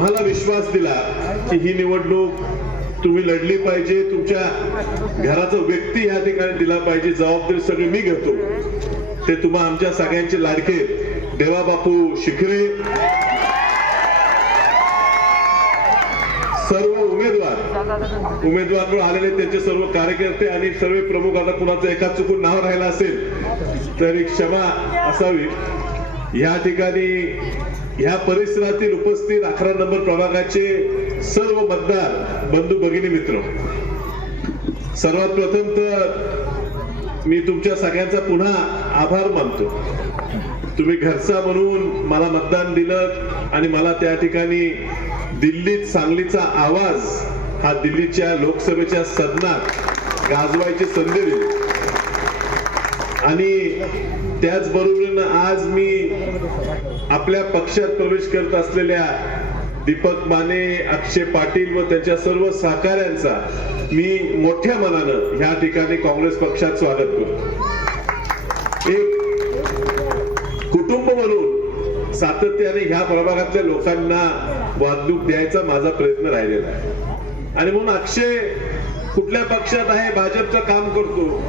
आम्हाला विश्वास दिला की ही निवडणूक तुम्ही लढली पाहिजे, तुमच्या घराचा व्यक्ती या ठिकाणी दिला पाहिजे, जबाबदारी सगळी मी घेतो. ते तुम्हा आमच्या सगळ्यांचे लाडके देवाबापू शिखरे, सर्व उमेदवार आलेले त्यांचे सर्व कार्यकर्ते आणि सर्व प्रमुख, आता कुणाचं एका चुकून नाव राहिलं असेल तरी क्षमा असावी. या ठिकाणी ह्या परिसरातील उपस्थित 11 नंबर प्रभागाचे सर्व मतदार बंधू भगिनी मित्र, सर्वात प्रथम तर मी तुमच्या सगळ्यांचा पुन्हा आभार मानतो. तुम्ही घरचा म्हणून मला मतदान दिलं आणि मला त्या ठिकाणी दिल्लीत सांगलीचा आवाज हा दिल्लीच्या लोकसभेच्या सदनात गाजवायची संधी दिली. आणि त्याचबरोबरीनं आज मी आपल्या पक्षात प्रवेश करत असलेल्या दीपक माने, अक्षय पाटील व त्यांच्या सर्व सहकाऱ्यांचा मी मोठ्या मनानं ह्या ठिकाणी काँग्रेस पक्षात स्वागत करतो. एक कुटुंब म्हणून सातत्याने ह्या प्रभागातल्या लोकांना वागणूक द्यायचा माझा प्रयत्न राहिलेला आहे. आणि म्हणून अक्षय कुठल्या पक्षात आहे, भाजपचं काम करतो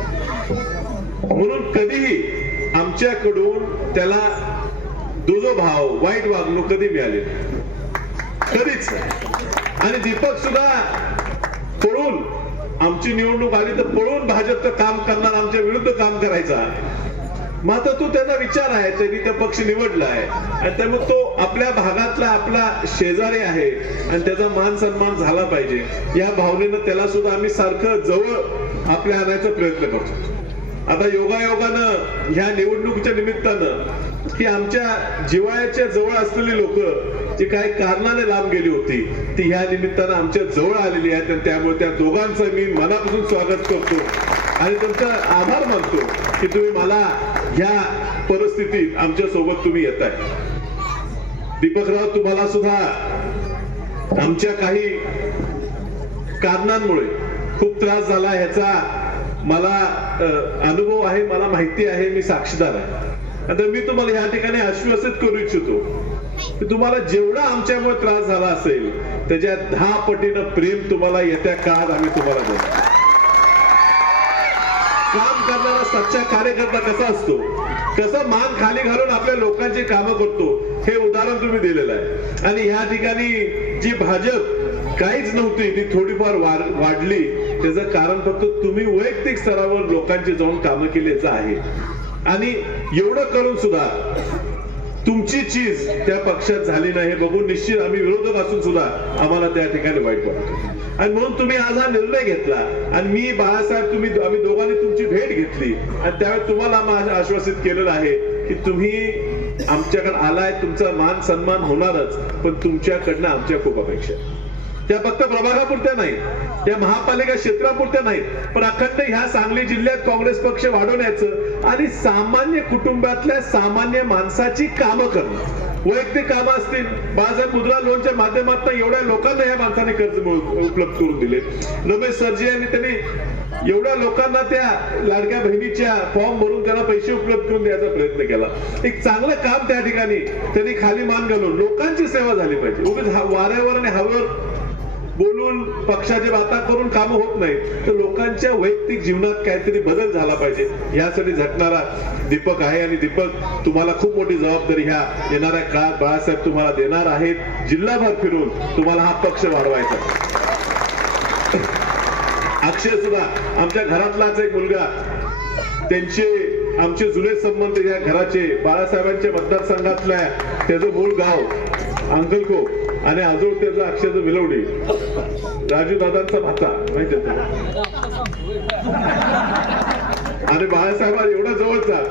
म्हणून कधीही आमच्याकडून त्याला दुजो भाव, वाईट वागणूक कधी मिळाली कधीच. आणि दीपक सुद्धा पळून, आमची निवडणूक आली तर पळून भाजपचं काम करणार, आमच्या विरुद्ध काम करायचा. मात्र तो त्याचा विचार आहे, त्यांनी त्या पक्ष निवडला आहे आणि त्यामुळे तो आपल्या भागातला आपला शेजारी आहे आणि त्याचा मान सन्मान झाला पाहिजे या भावनेनं त्याला सुद्धा आम्ही सारखं जवळ आपल्या आणायचा प्रयत्न करतो. आता योगायोगानं ह्या निवडणुकीच्या निमित्तानं की आमच्या जिव्हाळ्याच्या जवळ असलेली लोक जी काही कारणाने लांब गेली होती ती ह्या निमित्तानं आमच्या जवळ आलेली आहेत आणि त्यामुळे त्या दोघांचं मी मनापासून स्वागत करतो आणि तुमचा आभार मानतो की तुम्ही मला ह्या परिस्थितीत आमच्या सोबत तुम्ही येताय. दीपकराव, तुम्हाला सुद्धा आमच्या काही कारणांमुळे खूप त्रास झाला ह्याचा मला अनुभव आहे, मला माहिती आहे, मी साक्षीदार आहे. आता मी तुम्हाला या ठिकाणी आश्वासित करू इच्छितो की तुम्हाला जेवढा आमच्यामुळे त्रास झाला असेल त्याच्या 10 पटीनं प्रेम तुम्हाला येत्या काळात आम्ही तुम्हाला देऊ. काम करणारा सच्चा कार्यकर्ता कसा असतो, कसं मान खाली घालून आपल्या लोकांची कामं करतो हे उदाहरण तुम्ही दिलेलं आहे. आणि ह्या ठिकाणी जी भाजप काहीच नव्हती ती थोडीफार वाढली, त्याचं कारण फक्त तुम्ही वैयक्तिक स्तरावर लोकांची जाऊन कामं केल्याचं आहे. आणि एवढं करून सुद्धा तुमची चीज त्या पक्षात झाली नाही हे बघून निश्चित आम्ही विरोधक असून सुद्धा आम्हाला त्या ठिकाणी वाईट वाटतं. आणि म्हणून तुम्ही आज हा निर्णय घेतला आणि मी बाळासाहेब आम्ही दोघांनी तुमची भेट घेतली आणि त्यावेळी तुम्हाला आश्वासित केलेलं आहे की तुम्ही आमच्याकडे आलाय, तुमचा मान सन्मान होणारच, पण तुमच्याकडनं आमच्या खूप अपेक्षा. त्या फक्त प्रभागापुरत्या नाही, त्या महापालिका क्षेत्रापुरत्या नाहीत, पण अखंड ह्या सांगली जिल्ह्यात काँग्रेस पक्ष वाढवण्याचं आणि सामान्य कुटुंबातल्या सामान्य माणसाची कामं करणं. वैयक्तिक कामं असतील, बाळासाहेब मुद्रा लोनच्या माध्यमातून एवढ्या लोकांना ह्या माणसाने कर्ज उपलब्ध करून दिले. रमेश सरजी यांनी त्यांनी एवढ्या लोकांना त्या लाडक्या बहिणीच्या फॉर्म भरून त्यांना पैसे उपलब्ध करून द्यायचा प्रयत्न केला. एक चांगलं काम त्या ठिकाणी त्यांनी खाली मान घालून लोकांची सेवा झाली पाहिजे. उगाच वाऱ्यावर आणि हवेवर बोलून पक्षाचे वाता करून कामं होत नाही, तर लोकांच्या वैयक्तिक जीवनात काहीतरी बदल झाला पाहिजे यासाठी झटणारा दीपक आहे. आणि दीपक, तुम्हाला खूप मोठी जबाबदारी ह्या येणाऱ्या काळात बाळासाहेब तुम्हाला देणार आहेत. जिल्हाभर फिरून तुम्हाला हा पक्ष वाढवायचा. अक्षय सुद्धा आमच्या घरातलाच एक मुलगा, त्यांचे आमचे जुने संबंध या घराचे, बाळासाहेबांच्या मतदारसंघातल्या त्याचं मूळ गाव अंकलको आणि आजोळ त्याचा अक्षयचं विलवडी, राजू दादांचा भाचा माहिती आणि बाळासाहेब एवढा जवळचा,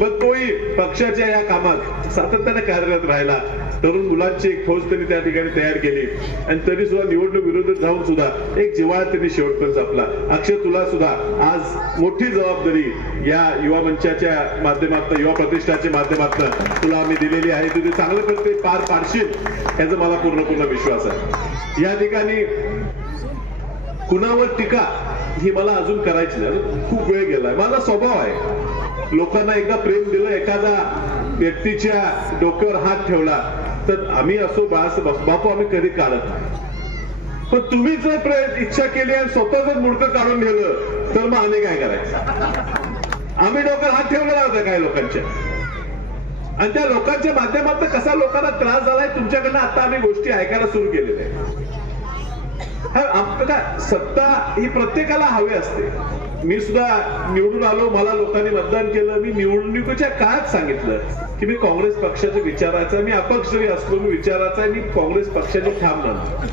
पण तोही पक्षाच्या या कामात सातत्याने कार्यरत राहिला. तरुण मुलांची एक फौज त्यांनी त्या ठिकाणी तयार केली आणि तरी सुद्धा निवडणूक विरोधात जाऊन सुद्धा एक जिव्हाळा त्यांनी शेवटपर्यंत जपला. अक्षय, तुला सुद्धा आज मोठी जबाबदारी या युवा मंचाच्या माध्यमातून, युवा प्रतिष्ठाच्या माध्यमातून तुला आम्ही दिलेली आहे. तुझे चांगले प्रत्येक पार पाडशील याचा मला पूर्ण विश्वास आहे. या ठिकाणी कुणावर टीका ही मला अजून करायची नाही, खूप वेळ गेलाय. माझा स्वभाव आहे, लोकांना एकदा प्रेम दिलं, एखादा व्यक्तीच्या डोक्यावर हात ठेवला तर आम्ही असो बापू आम्ही कधी काढत नाही. पण तुम्ही जर इच्छा केली आणि स्वतः जर मुडकं काढून नेलं तर मग आम्ही काय करायचं? आम्ही डोक्यात हात ठेवला होता काही लोकांच्या, आणि त्या लोकांच्या माध्यमातून कसा लोकांना त्रास झालाय तुमच्याकडनं आता आम्ही गोष्टी ऐकायला सुरू केलेल्या आहे. आपल्याला सत्ता ही प्रत्येकाला हवी असते. मी सुद्धा निवडून आलो, मला लोकांनी मतदान केलं. मी निवडणुकीच्या काळात सांगितलं की मी काँग्रेस पक्षाच्या विचाराचा, मी अपक्ष जरी असलो मी विचाराचा, मी काँग्रेस पक्षाचे ठाम राहणार.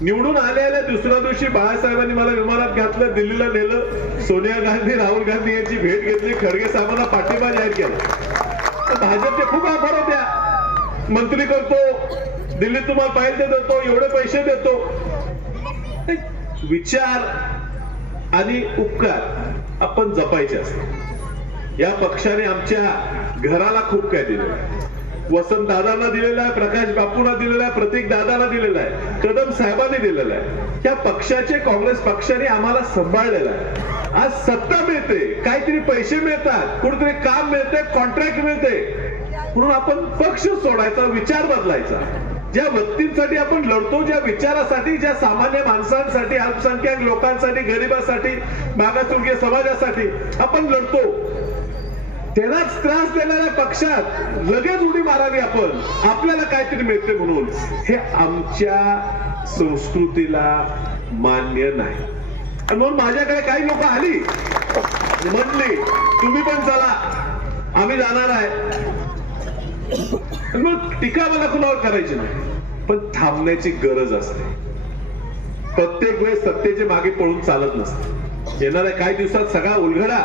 निवडून आल्या दुसऱ्या दिवशी बाळासाहेबांनी मला विमानात घातलं, दिल्लीला नेलं, सोनिया गांधी राहुल गांधी यांची भेट घेतली, खडगे साहेबांना पाठिंबा जाहीर केला. भाजपचे खूप आभार होत्या, मंत्री करतो, दिल्लीत तुम्हाला पाहिजे ते देतो, एवढे पैसे देतो. विचार आणि उपकार आपण जपायचे असतात. या पक्षाने आमच्या घराला खूप काय दिलेलं आहे. वसंत दादांना दिलेला आहे, प्रकाश बापूंना दिलेला आहे, प्रतीक दादांना दिलेला आहे, कदम साहेबांनी दिलेला आहे. या पक्षाचे, काँग्रेस पक्षाने आम्हाला सांभाळलेला आहे. आज सत्ता मिळते, काहीतरी पैसे मिळतात, कुठेतरी काम मिळते, कॉन्ट्रॅक्ट मिळते, म्हणून आपण पक्ष सोडायचा, विचार बदलायचा. ज्या व्यक्तींसाठी आपण लढतो, ज्या विचारासाठी, ज्या सामान्य माणसांसाठी, अल्पसंख्याक लोकांसाठी, गरिबासाठी, मागासवर्गीय समाजासाठी आपण लढतो, त्यांनाच त्रास देणाऱ्या पक्षात लगेच उडी मारावी आपण, आपल्याला काहीतरी मिळते म्हणून, हे आमच्या संस्कृतीला मान्य नाही. आणि म्हणून माझ्याकडे काही लोक आली, म्हणली तुम्ही पण चला, आम्ही जाणार आहे. मग टीका मला कुणावर करायची नाही, पण थांबण्याची गरज असते. प्रत्येक वेळेस सत्तेच्या मागे पळून चालत नसते. येणाऱ्या काही दिवसात सगळा उलगडा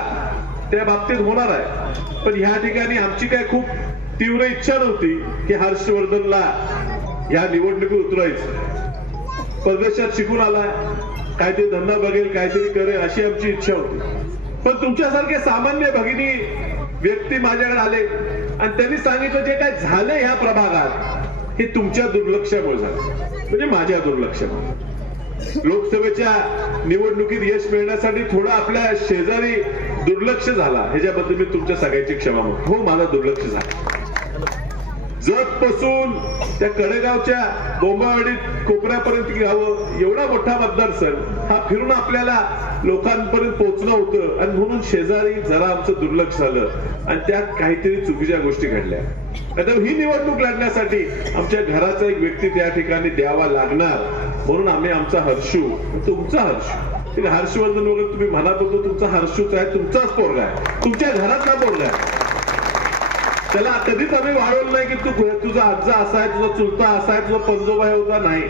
त्या बाबतीत होणार आहे. पण ह्या ठिकाणी आमची काय खूप तीव्र इच्छा नव्हती की हर्षवर्धनला ह्या निवडणुकीत उतरायचं. परदेशात शिकून आलाय, काहीतरी धंदा बघेल, काहीतरी करेल, अशी आमची इच्छा होती. पण तुमच्यासारखे सामान्य भगिनी व्यक्ती माझ्याकडे आले आणि त्यांनी सांगितलं जे काय झालं ह्या प्रभागात हे तुमच्या दुर्लक्षामुळे झालं, म्हणजे माझ्या दुर्लक्षामुळे. लोकसभेच्या निवडणुकीत यश मिळण्यासाठी थोडं आपल्या शेजारी दुर्लक्ष झाला, ह्याच्याबद्दल मी तुमच्या सगळ्यांची क्षमा मागतो. हो, माझा दुर्लक्ष झाला. जत पासून त्या कडेगावच्या बोंबावाडी कोपऱ्यापर्यंत गावं, एवढा मोठा मतदारसंघ हा फिरून आपल्याला लोकांपर्यंत पोहोचणं होतं, आणि म्हणून शेजारी जरा आमचं दुर्लक्ष झालं आणि त्यात काहीतरी चुकीच्या गोष्टी घडल्या. आता ही निवडणूक लढण्यासाठी आमच्या घराचा एक व्यक्ती त्या ठिकाणी द्यावा लागणार, म्हणून आम्ही आमचा हर्षू, तुमचा हर्षू, हर्षवर्धन वगैरे तुम्ही म्हणत होतो, तुमचा हर्षूच आहे, तुमचाच पोरगा आहे, तुमच्या घरातला पोरगा आहे. त्याला कधीच आम्ही वाढवलं नाही की तुझा आजा असा आहे, तुझा चुलता असा आहे, तुझा पंजोबा होता, नाही.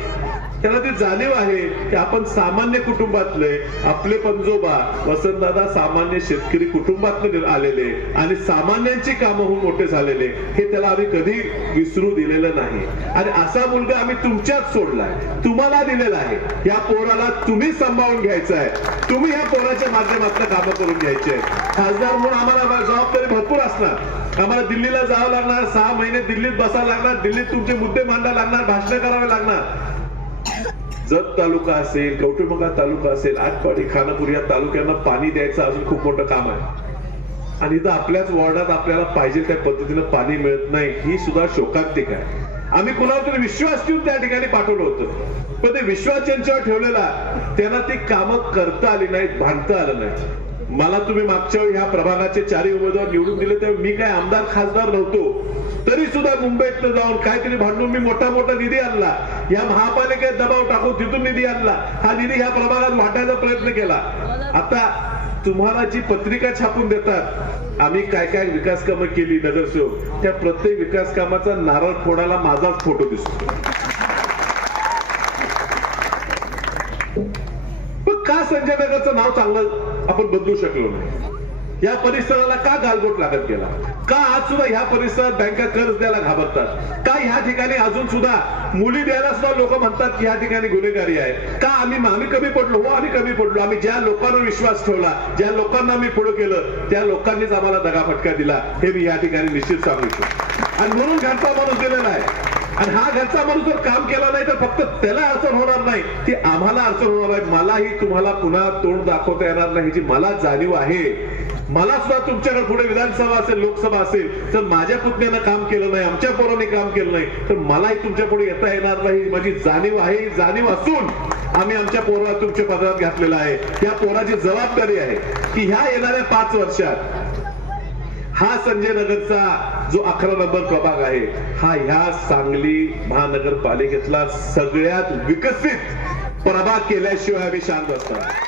त्याला ती जाणीव आहे की आपण सामान्य कुटुंबातले, आपले पंजोबा वसंतदादा सामान्य शेतकरी कुटुंबातले आलेले आणि सामान्यांची कामं होऊन मोठे झालेले, हे त्याला आम्ही कधी विसरू दिलेलं नाही. आणि असा मुलगा आम्ही तुमच्यात सोडलाय, तुम्हाला दिलेला आहे. या पोराला तुम्ही सांभाळून घ्यायचं आहे, तुम्ही या पोराच्या माध्यमातून कामं करून घ्यायची आहेत. खासदार म्हणून आम्हाला जबाबदारी भरपूर असणार. आम्हाला दिल्लीला जावं लागणार, 6 महिने दिल्लीत बसावं लागणार, दिल्लीत तुमचे मुद्दे मांडावे लागणार, भाषण करावे लागणार. जत तालुका असेल, कवठेमंकाळ तालुका असेल, आटपाडी, खानापूर या तालुक्यांना पाणी द्यायचं अजून खूप मोठं काम आहे. आणि इथं आपल्याच वॉर्डात आपल्याला पाहिजे त्या पद्धतीनं पाणी मिळत नाही, ही सुद्धा शोकांतिक आहे. आम्ही कुणावर तरी विश्वास ठेवून त्या ठिकाणी पाठवलं होतं, पण ते विश्वास ज्यांच्यावर ठेवलेला त्यांना ती कामं करता आली नाहीत, भांडता आलं नाही. मला तुम्ही मागच्या वेळी ह्या प्रभागाचे 4 उमेदवार निवडून दिले तेव्हा मी काय आमदार खासदार नव्हतो, तरी सुद्धा मुंबईत जाऊन काहीतरी भांडून मी मोठा निधी आणला, या महापालिकेत दबाव टाकून तिथून निधी आणला, हा निधी ह्या प्रभागात वाटायचा प्रयत्न केला. आता तुम्हाला जी पत्रिका छापून देतात आम्ही काय काय विकास कामं केली नगरसेवक, त्या प्रत्येक विकास कामाचा नारळ फोडायला माझाच फोटो दिसतो. पण का संजय नगरचं नाव चांगलं आपण बदलू शकलो नाही? या परिसराला का गालबोट लागत गेला? का आज सुद्धा ह्या परिसरात बँका कर्ज द्यायला घाबरतात? का ह्या ठिकाणी अजून सुद्धा मुली द्यायला सुद्धा लोक म्हणतात की ह्या ठिकाणी गुन्हेगारी आहे? का आम्ही कमी पडलो? हो, आम्ही कमी पडलो. आम्ही ज्या लोकांवर विश्वास ठेवला, ज्या लोकांना आम्ही पुढे केलं, त्या लोकांनीच आम्हाला दगाफटका दिला, हे मी या ठिकाणी निश्चित सांगू इच्छितो. आणि म्हणून घरचा माणूस दिलेला आहे. आणि हा घरचा माणूस जर काम केला नाही तर फक्त त्याला अडचण होणार नाही, ती आम्हाला अडचण होणार आहे. मलाही तुम्हाला पुन्हा तोंड दाखवता येणार नाही ह्याची मला जाणीव आहे. मला सुद्धा तुमच्याकडे पुढे विधानसभा असेल, लोकसभा असेल, तर माझ्या पुतण्यानं काम केलं नाही, आमच्या पोरांनी काम केलं नाही, तर मलाही तुमच्या पुढे येता येणार नाही. माझी जाणीव आहे. ही जाणीव असून आम्ही आमच्या पोराला तुमच्या पदरात घातलेला आहे. या पोराची जबाबदारी आहे की ह्या येणाऱ्या 5 वर्षात हा संजय नगरचा जो 11 नंबर प्रभाग आहे, हा ह्या सांगली महानगरपालिकेतला सगळ्यात विकसित प्रभाग केल्याशिवाय आम्ही शांत असणार.